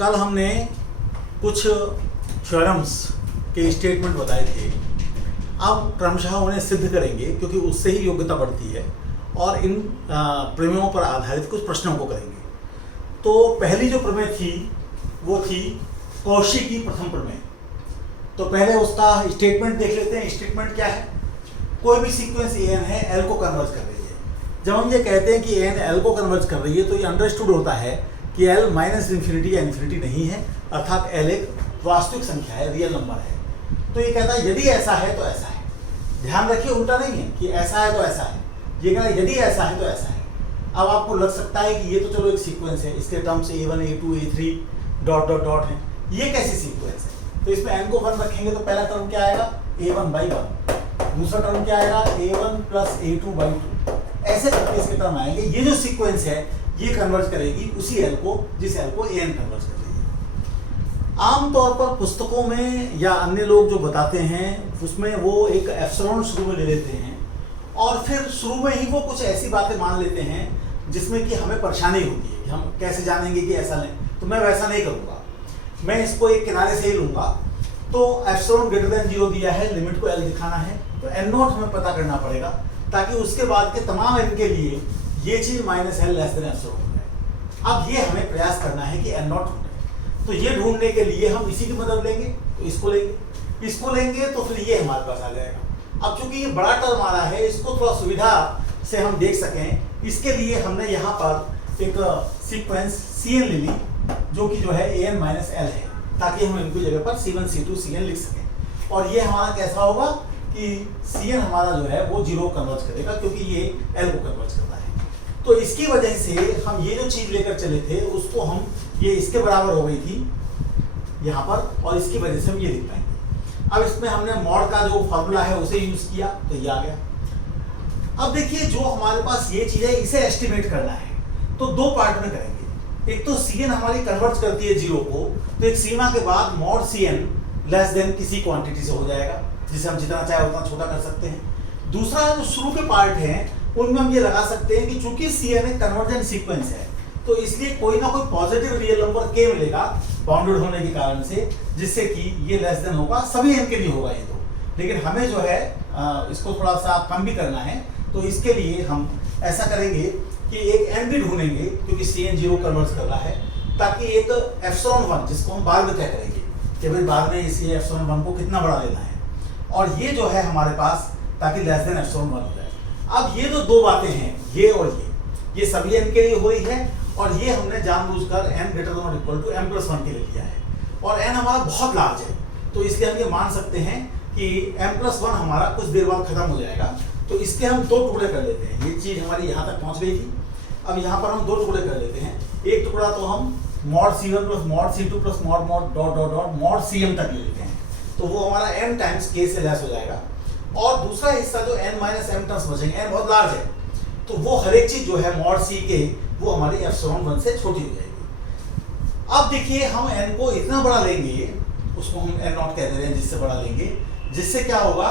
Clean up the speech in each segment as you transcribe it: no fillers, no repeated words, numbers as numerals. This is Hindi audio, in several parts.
कल हमने कुछ थ्योरम्स के स्टेटमेंट बताए थे। अब क्रमशः उन्हें सिद्ध करेंगे क्योंकि उससे ही योग्यता बढ़ती है, और इन प्रमेयों पर आधारित कुछ प्रश्नों को करेंगे। तो पहली जो प्रमेय थी वो थी कौशी की प्रथम प्रमेय। तो पहले उसका स्टेटमेंट देख लेते हैं। स्टेटमेंट क्या है? कोई भी सीक्वेंस an है l को कन्वर्ज कर रही है। जब हम ये कहते हैं कि an l को कन्वर्ज कर रही है तो ये अंडरस्टूड होता है कि l माइनस इन्फिनिटी या इन्फिनिटी नहीं है, अर्थात l एक वास्तविक संख्या है, रियल नंबर है। तो ये कहता है यदि ऐसा है तो ऐसा है। ध्यान रखिए, उल्टा नहीं है कि ऐसा है तो ऐसा है, ये कहना है यदि ऐसा है तो ऐसा है। अब आपको लग सकता है कि ये तो चलो एक सीक्वेंस है, इसके terms a1 a2 a3 dot dot dot है, ये कैसी सीक्वेंस है? तो इसमें n को 1 रखेंगे तो पहला टर्म क्या आएगा? a1/1। दूसरा टर्म क्या आएगा? a1 plus a2/2। ऐसे करके इसके टर्म आएंगे। ये जो सीक्वेंस है ये कन्वर्ज करेगी उसी l को जिस l को an कन्वर्ज कर रही है। आमतौर पर पुस्तकों में या अन्य लोग जो बताते हैं उसमें वो एक एप्सिलॉन शुरू में ले लेते हैं और फिर शुरू में ही वो कुछ ऐसी बातें मान लेते हैं जिसमें कि हमें परेशानी होती है कि हम कैसे जानेंगे कि ऐसा लें। तो मैं वैसा नहीं करूँगा, मैं इसको एक किनारे से ही लूँगा। तो एप्सिलॉन ग्रेटर देन 0 दिया है, लिमिट को l दिखाना है, तो n0 हमें पता करना पड़ेगा ताकि उसके बाद के तमाम n के लिए ये चीज़ minus l less than epsilon हो जाए। अब ये हमें प्रयास करना है कि n0 ढूंढे। तो ये ढूंढने के लिए हम इसी की मदद लेंगे, तो इसको लेंगे तो फिर ये हमारे पास आ जाएगा। अब चूंकि ये बड़ा टर्म आ रहा है, इसको थोड़ा सुविधा से हम देख सकें, इसके लिए हमने यहाँ पर एक सीक्वेंस cn ले ली जो कि जो है an माइनस l है, ताकि हम इनकी जगह पर c1 c2 cn लिख सकें। और ये हमारा कैसा होगा कि cn हमारा जो है वो 0 कन्वर्ज करेगा क्योंकि ये l को कन्वर्ज करता है। तो इसकी वजह से हम ये जो चीज़ लेकर चले थे उसको हम ये इसके बराबर हो गई थी यहाँ पर, और इसकी वजह से हम ये लिख पाएंगे। अब इसमें हमने मॉड का जो फॉर्मूला है उसे यूज़ किया तो ये आ गया। अब देखिए जो हमारे पास ये चीज़ है इसे एस्टिमेट करना है तो दो पार्ट में करेंगे। एक तो cn हमारी कन्वर्ट करती है 0 को, तो एक सीमा के बाद मॉड cn लेस देन किसी क्वांटिटी से हो जाएगा जिसे हम जितना चाहे उतना छोटा कर सकते हैं। दूसरा जो शुरू के पार्ट हैं उनमें हम ये लगा सकते हैं कि चूंकि cn एक कन्वर्जेंट सीक्वेंस है तो इसलिए कोई ना कोई पॉजिटिव रियल नंबर k मिलेगा बाउंडेड होने के कारण से, जिससे कि ये लेस देन होगा, सभी n के लिए होगा ये तो। लेकिन हमें जो है इसको थोड़ा सा कम भी करना है, तो इसके लिए हम ऐसा करेंगे कि एक n भी ढूंढेंगे क्योंकि cn 0 कन्वर्ट कर रहा है, ताकि एक एप्सिलॉन 1 जिसको हम बाद में तय करेंगे कि भाई बाद में इसी एप्सिलॉन 1 को कितना बड़ा लेना है, और ये जो है हमारे पास ताकि लेस देन एप्सिलॉन 1 हो जाए। अब ये जो दो बातें हैं ये और ये सभी n के लिए हो रही है, और ये हमने जानबूझकर n ग्रेटर देन और इक्वल टू m प्लस 1 के लिए लिया है, और n हमारा बहुत लार्ज है तो इसलिए हम ये मान सकते हैं कि m प्लस 1 हमारा कुछ देर बाद खत्म हो जाएगा। तो इसके हम दो टुकड़े कर लेते हैं। ये चीज़ हमारी यहाँ तक पहुँच गई थी, अब यहाँ पर हम दो टुकड़े कर लेते हैं। एक टुकड़ा तो हम mod c1 plus mod c2 plus mod mod dot dot dot mod cm तक ले लेते हैं, तो वो हमारा n टाइम्स k से लेस हो जाएगा। और दूसरा हिस्सा जो n माइनस m टर्म्स बचेंगे, n बहुत लार्ज है तो वो हर एक चीज़ जो है मॉड c के वो हमारी एप्सिलॉन 1 से छोटी हो जाएगी। अब देखिए हम n को इतना बड़ा लेंगे, उसको हम n0 कहते हैं, जिससे बड़ा लेंगे, जिससे क्या होगा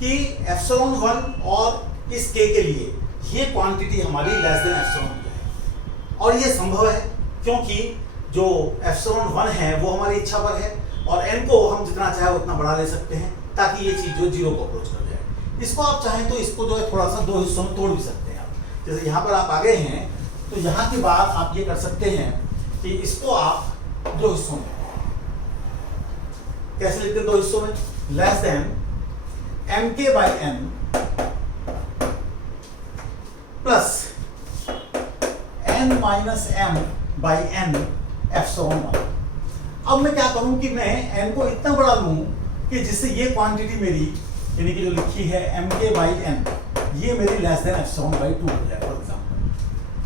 कि एप्सिलॉन 1 और इस k के लिए ये क्वांटिटी हमारी लेस देन एप्सिलॉन हो जाए। और ये संभव है क्योंकि जो एप्सिलॉन 1 है वो हमारी इच्छा पर है, और n को हम जितना चाहे उतना बड़ा ले सकते हैं ताकि ये चीज़ जो 0 को अप्रोच कर जाए। इसको आप चाहें तो इसको जो है थोड़ा सा दो हिस्सों में तोड़ भी सकते हैं। आप जैसे यहाँ पर आप आ गए हैं तो यहाँ के बाद आप ये कर सकते हैं कि इसको आप दो हिस्सों में कैसे लिखते हैं? दो हिस्सों में less than mk/n plus n minus m/n epsilon 1। अब मैं क्या करूं कि मैं n को इतना बड़ा लूं कि जिससे ये क्वांटिटी मेरी यानी कि जो लिखी है mk/n ये मेरी लेस देन एप्सिलॉन 2 हो जाए फॉर एग्जांपल।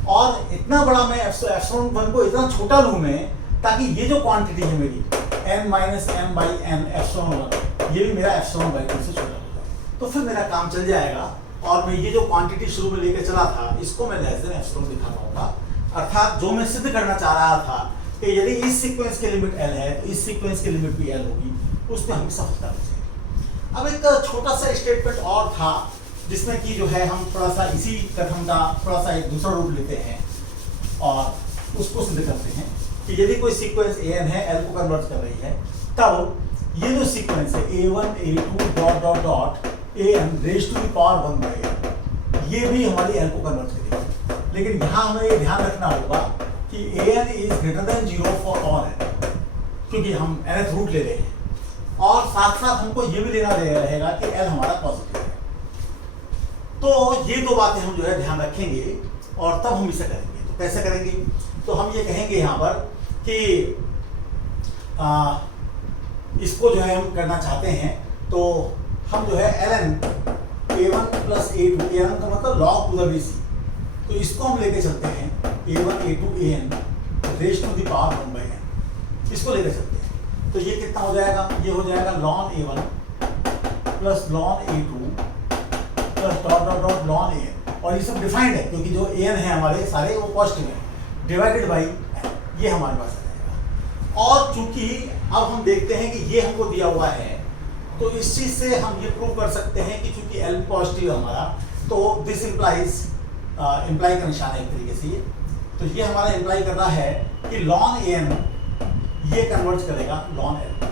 और इतना बड़ा मैं एप्सिलॉन 1 को इतना छोटा लूं मैं ताकि ये जो क्वांटिटी है मेरी n माइनस m/n एप्सिलॉन 1 ये भी मेरा एप्सिलॉन 2 से छोटा हो जाए, तो फिर मेरा काम चल जाएगा। और मैं ये जो क्वांटिटी शुरू में लेकर चला था इसको मैं लेस देन एप्सिलॉन दिखा पाऊंगा। अर्थात जो मैं सिद्ध करना चाह रहा था कि यदि इस सीक्वेंस की लिमिट l है तो इस सीक्वेंस की लिमिट भी l होगी, उसमें हमें सफलता मिलेगी। अब एक छोटा सा स्टेटमेंट और था जिसमें कि जो है हम थोड़ा सा इसी कथन का थोड़ा सा एक दूसरा रूप लेते हैं और उसको सिद्ध करते हैं। कि यदि कोई सीक्वेंस an है l को कन्वर्ट कर रही है, तब ये जो सीक्वेंस है a1 a2 dot dot dot an raise to the power 1 by n, ये भी हमारी l को कन्वर्ट करेगी। लेकिन यहाँ हमें ये ध्यान रखना होगा कि an is greater than 0 for all n, क्योंकि हम nth रूट ले रहे हैं, और साथ साथ हमको ये भी लेना रहेगा कि l हमारा पॉजिटिव है। तो ये दो बातें हम जो है ध्यान रखेंगे और तब हम इसे करेंगे। तो कैसे करेंगे? तो हम ये कहेंगे यहाँ पर कि इसको जो है हम करना चाहते हैं, तो हम जो है ln a1 plus a2, an का मतलब log टू द bc, तो इसको हम लेके चलते हैं a1 a2 an raise to the power 1 by n, इसको लेके चलते हैं। तो ये कितना हो जाएगा? ये हो जाएगा ln a1 plus ln a2 plus dot dot dot ln an, और ये सब डिफाइंड है क्योंकि जो an है हमारे सारे वो पॉजिटिव है, डिवाइडेड बाई ये हमारे पास आ जाएगा। और चूंकि अब हम देखते हैं कि ये हमको दिया हुआ है, तो इस चीज से हम ये प्रूव कर सकते हैं कि चूंकि l पॉजिटिव है हमारा, तो दिस इम्प्लाइज इम्प्लाई का निशान है एक तरीके से ये, तो ये हमारा इम्प्लाई कर रहा है कि ln an ये कन्वर्ट करेगा ln l,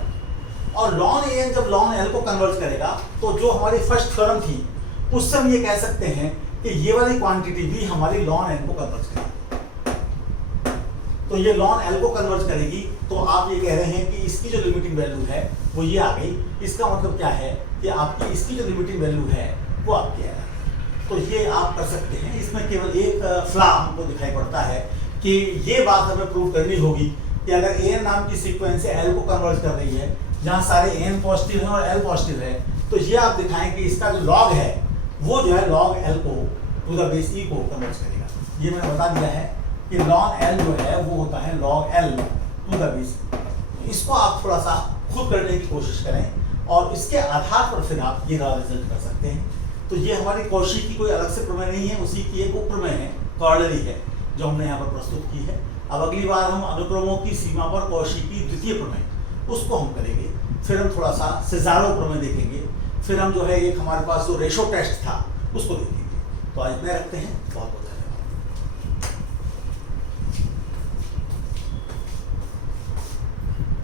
और ln an जब ln l को कन्वर्ट करेगा तो जो हमारी फर्स्ट थ्योरम थी उससे हम ये कह सकते हैं कि ये वाली क्वांटिटी भी हमारी ln n को कन्वर्ट करेगी। तो ये ln l को कन्वर्ट करेगी, तो आप ये कह रहे हैं कि इसकी जो लिमिटिंग वैल्यू है वो ये आ गई। इसका मतलब क्या है कि आपकी इसकी जो लिमिटिंग वैल्यू है वो आपकी आ गई। तो ये आप कर सकते हैं। इसमें केवल एक फ्लॉ हमको दिखाई पड़ता है कि ये बात हमें प्रूव करनी होगी कि अगर an नाम की सीक्वेंस l को कन्वर्ट कर रही है, जहाँ सारे n पॉजिटिव हैं और l पॉजिटिव है, तो ये आप दिखाएं कि इसका जो लॉग है वो जो है log l को टू द बेस e को कन्वर्ट करेगा। ये मैंने बता दिया है कि ln l जो है वो होता है log l to the base. इसको आप थोड़ा सा खुद करने की कोशिश करें और इसके आधार पर फिर आप ये रिजल्ट कर सकते हैं। तो ये हमारी कौशी की कोई अलग से प्रमेय नहीं है, उसी की एक उपप्रमेय है, कॉर्डरी है, जो हमने यहाँ पर प्रस्तुत की है। अब अगली बार हम अनुक्रमों की सीमा पर कौशी की द्वितीय प्रमेय उसको हम करेंगे, फिर हम थोड़ा सा सेजारो प्रमेय देखेंगे, फिर हम जो है एक हमारे पास जो रेशो टेस्ट था उसको देखेंगे। तो आज इतने रखते हैं। बहुत बहुत